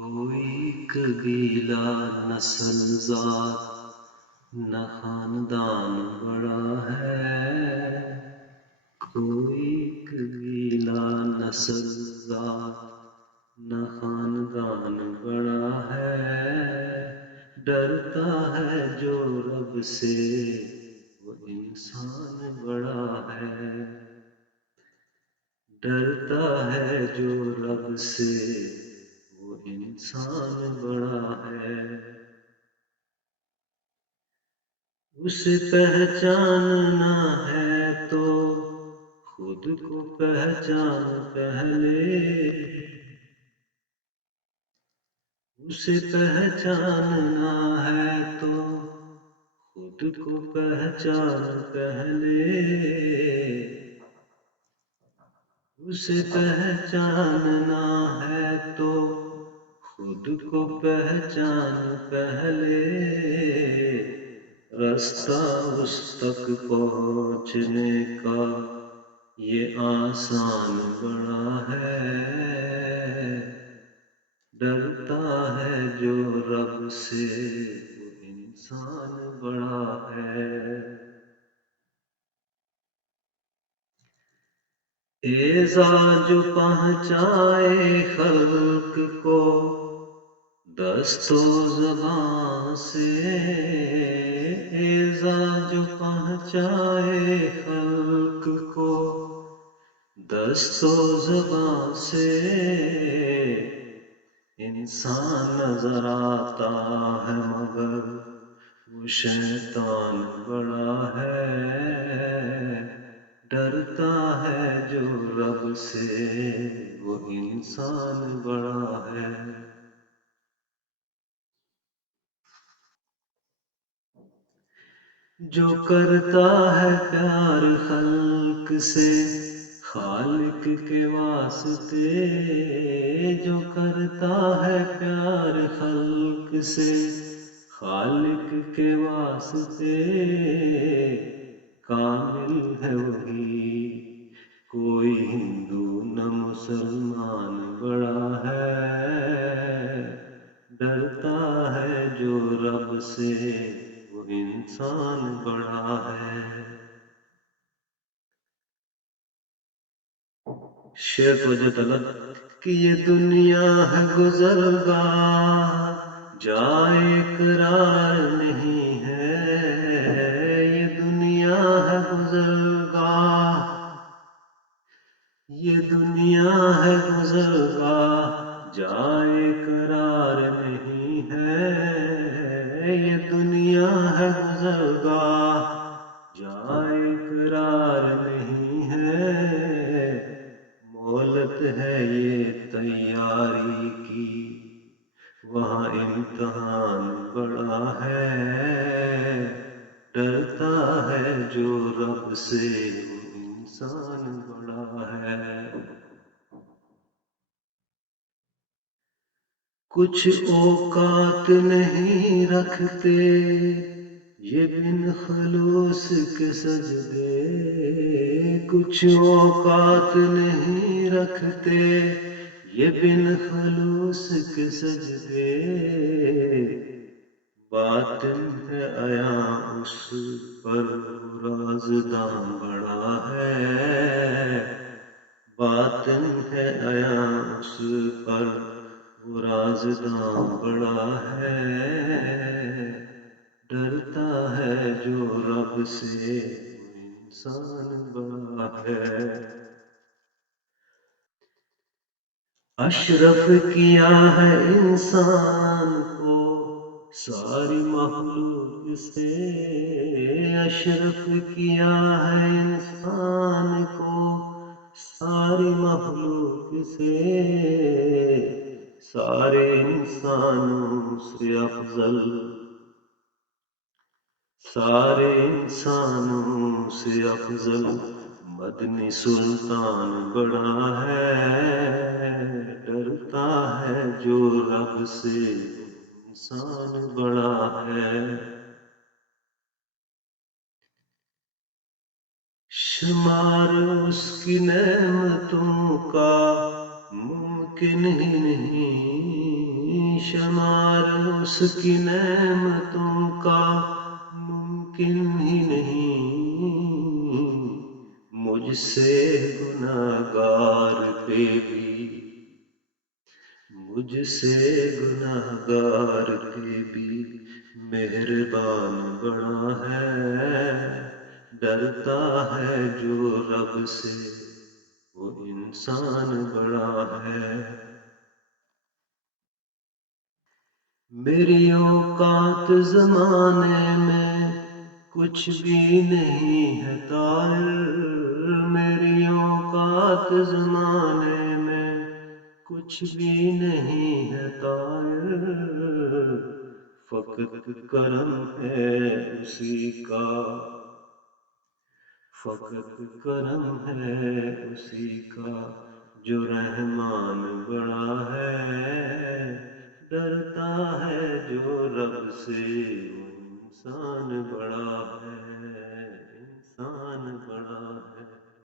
کوئی قبیلہ نسل ذات نہ خاندان بڑا ہے، کوئی قبیلہ نسل ذات نہ خاندان بڑا ہے، ڈرتا ہے جو رب سے وہ انسان بڑا ہے، ڈرتا ہے جو رب سے وہ انسان بڑا ہے، اسے پہچاننا ہے تو خود کو پہچان پہلے، اسے پہچاننا ہے تو خود کو پہچان پہلے، اسے پہچاننا ہے تو خود کو پہچان پہلے، راستہ اس تک پہنچنے کا یہ آسان بڑا ہے، ڈرتا ہے جو رب سے وہ انسان بڑا ہے، ایذا جو پہنچائے خلق کو دست و زبان سے، ایذا جو پہنچائے خلق کو دست و زبان سے، انسان نظر آتا ہے مگر وہ شیطان بڑا ہے، ڈرتا ہے جو رب سے وہ انسان بڑا ہے، جو کرتا ہے پیار خلق سے خالق کے واسطے، جو کرتا ہے پیار خلق سے خالق کے واسطے، کامل ہے وہی کوئی ہندو نہ مسلمان بڑا ہے، ڈرتا ہے جو رب سے وہ انسان بڑا ہے، شعر وجہ طلب کہ یہ دنیا ہے گزرگاہ جائے قرار نہیں ہے، یہ دنیا ہے گزرگاہ، یہ دنیا ہے گزرگاہ جائے قرار نہیں ہے، یہ دنیا ہے گزرگاہ جائے قرار نہیں ہے، مہلت ہے یہ تیاری کی وہاں امتحان بڑا ہے، ڈرتا ہے جو رب سے وہ انسان بڑا ہے، کچھ اوقات نہیں رکھتے یہ بن خلوص کے سجدے، کچھ اوقات نہیں رکھتے یہ بن خلوص کے سجدے، باطن ہے عیاں اس پر رازداں بڑا ہے، باطن ہے عیاں اس پر وہ رازداں بڑا ہے، ڈرتا ہے جو رب سے وہ انسان بڑا ہے، اشرف کیا ہے انسان کو ساری مخلوق سے، اشرف کیا ہے انسان کو ساری مخلوق سے، سارے انسانوں سے افضل، سارے انسانوں سے افضل مدنی سلطان بڑا ہے، ڈرتا ہے جو رب سے انسان بڑا ہے، شمار اس کی نعمتوں کا ممکن ہی نہیں، شمار اس کی نعمتوں کا ممکن ہی نہیں، مجھ سے گناہگار پہ بھی، مجھ سے گناہگار پہ بھی مہربان بڑا ہے، ڈرتا ہے جو رب سے وہ انسان بڑا ہے۔ میری اوقات زمانے میں کچھ بھی نہیں ہے طاہر، میری اوقات زمانے میں کچھ بھی نہیں ہے طاہر، فقط کرم ہے اسی کا، فقط کرم ہے اسی کا جو رحمان بڑا ہے، ڈرتا ہے جو رب سے وہ انسان بڑا